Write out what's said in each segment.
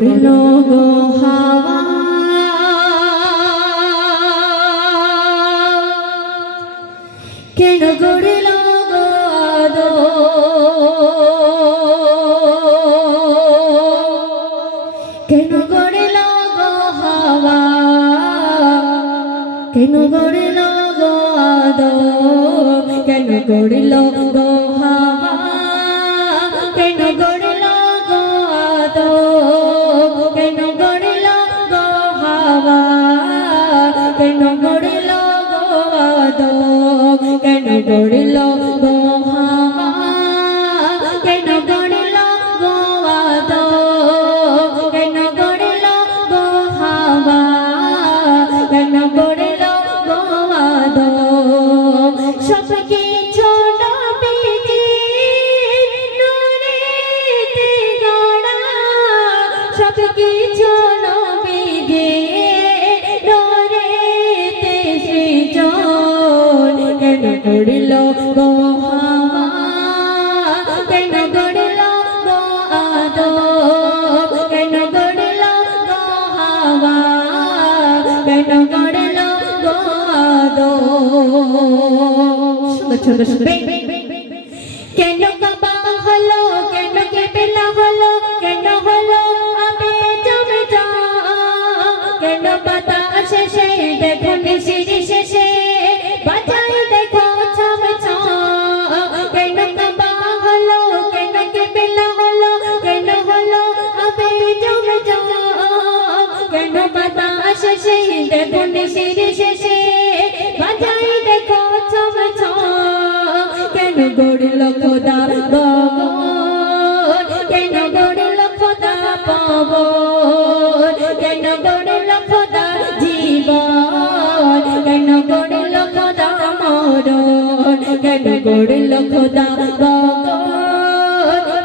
করল গো হাওয়া? কেন গড়ল গো আদো কেন গড়ল গো হাওয়া? কেন গড়ল গো আদো কেন গড়ল গো হাওয়া? কেন গড়ল কেন সুন্দর সুন্দর কেন কাবা হলো কেন কেবেলা হলো কেন হলো আবে জমে যা কেন পাতা শেষে দেখো মিশিরি শেষে বাজাই দেখো ছমে কেন কাবা হলো কেন কেবেলা হলো কেন হলো আবে জমে যা কেন পাতা শেষে দেখো মিশিরি শেষে কেন গড়ল খোদা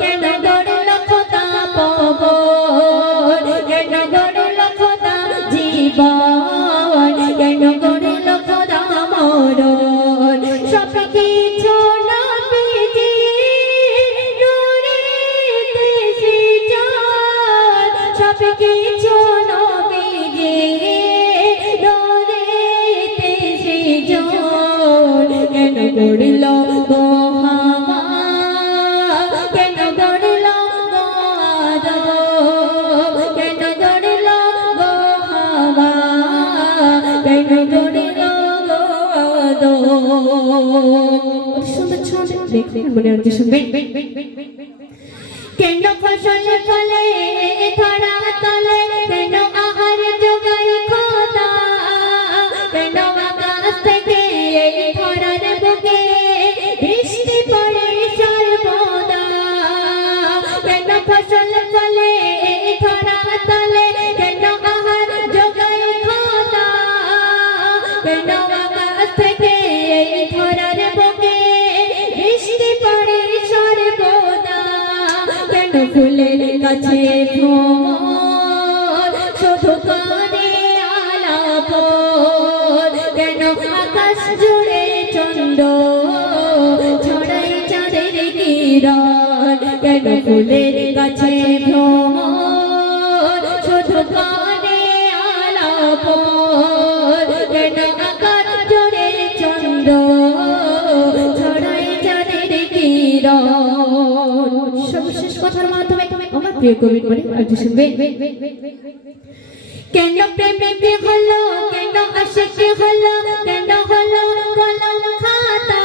কেন গড়ল খোদা পাবন কেন গড়ল খোদা জীবন? কেন গড়ল খোদা মরণ? সব কিছু সব কিছু সুন্দর ছন্দ দেখবেন মনে হচ্ছে শুনবেন কেন ফসল ফলে ধরা তলে কেন আহার যোগাই খোদা কেন আকাশ থেকে ধরার বুকে বৃষ্টি পড়ে সর্বদা কেন ফসল ফলে ধরা তলে কেন আহার যোগাই খোদা? কেন ফুলের কাছে শুধু করে আলাপন, কেন আকাশ জুড়ে চন্দ ছড়াই চাঁদের কিরণ, কেন ফুলের কাছে শুধু করে আলাপন, কেন আকাশ জুড়ে চন্দ ছড়াই চাঁদের কিরণ। সর্বশেষ কথার মাধ্যমে আমার প্রিয় কবি বলে আজ শুনবে। কেন প্রেমে হলো কেন আশিকে হলো কেন হলো কলম খাতা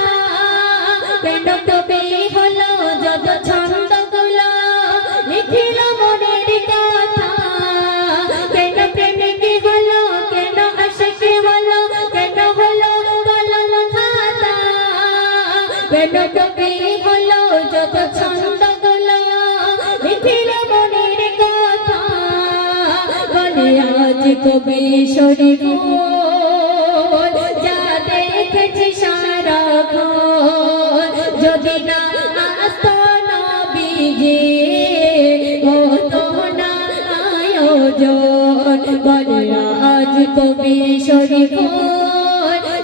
কেন কবি হলো যত ছন্দগুলো লিখিল মনের কথা? কেন প্রেমে হলো কেন আশিকে হলো কেন হলো কলম খাতা কেন কবি হলো যত ছন্দ কবি শরীর যা দেখেছি সারা যদি না হতো না আজ কবি শরীর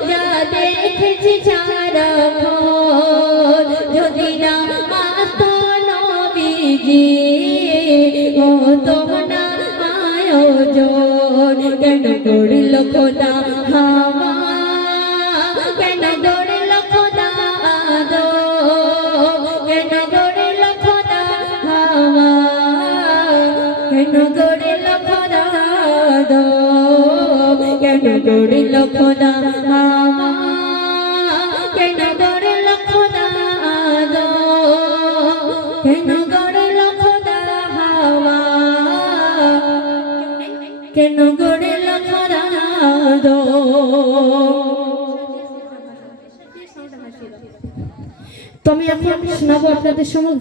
যা দেখেছি সারা যদি না আসতো নবীজি, হতো না কেন গড়িল খোদা হাওয়া কেন গড়িল খোদা আদো কেন গড়িল খোদা হাওয়া কেন গড়িল খোদা আদো কেন গড়িল খোদা হাওয়া কেন কেন গড়ে আদো তো আমি এখন শোনাবো আপনাদের সময়